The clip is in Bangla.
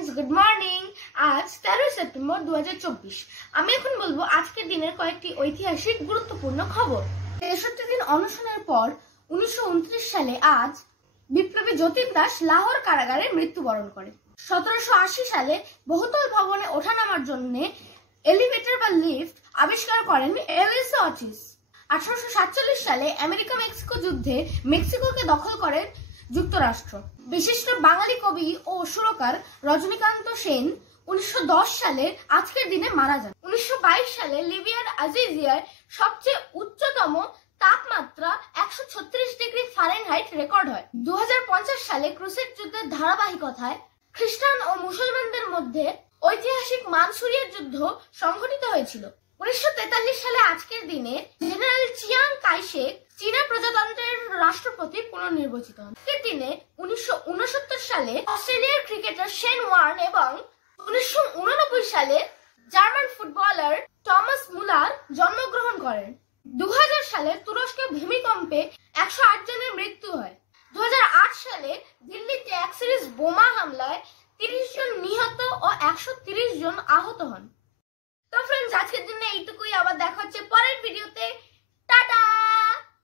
Friends, good morning. আজ 13 সেপ্টেম্বর 2024। আমি এখন বলবো আজকের দিনের কয়েকটি ঐতিহাসিক গুরুত্বপূর্ণ খবর। 63 দিন অনশনের পর 1929 সালে আজ বিপ্লবী যতীন দাস লাহোর কারাগারে মৃত্যুবরণ করে। 1780 সালে বহুতল ভবনে ওঠানামার জন্য এলিভেটর বা লিফট আবিষ্কার করেন এলিস অটিস। 1847 সালে আমেরিকা মেক্সিকো যুদ্ধে মেক্সিকোকে দখল করেন যুক্তরাষ্ট্র। বিশিষ্ট বাঙালি কবি ও সুরকার রজনীকান্ত সেন 1910 সালে আজকের দিনে মারা যান। 1922 সালে লিবিয়ার আজিজিয়ায় সবচেয়ে উচ্চতম তাপমাত্রা 136 ডিগ্রি ফারেনহাইট রেকর্ড হয়। 2050 সালে ক্রুসেড যুদ্ধের ধারাবাহিকতায় খ্রিস্টান ও মুসলমানদের মধ্যে ঐতিহাসিক মানসুরিয়ার যুদ্ধ সংঘটিত হয়েছিল। 1943 সালে আজকের দিনে জেনারেল চিয়াং কাই শেক চীনা প্রজাতন্ত্রের রাষ্ট্রপতি পুনর্নির্বাচিত হন। আজকের দিনে 1969 সালে অস্ট্রেলিয়ার ক্রিকেটার শেন ওয়ার্ন এবং 1989 সালে জার্মান ফুটবলার টমাস মুলার জন্মগ্রহণ করেন। 2000 সালে তুরস্কে ভূমিকম্পে 108 জনের মৃত্যু হয়। 2008 সালে দিল্লিতে এক সিরিজ বোমা হামলায় 30 জন নিহত ও 130 জন আহত হন। তো ফ্রেন্ডস, আজকের জন্য এইটুকুই। আবার দেখা হচ্ছে পরের ভিডিওতে। টাটা।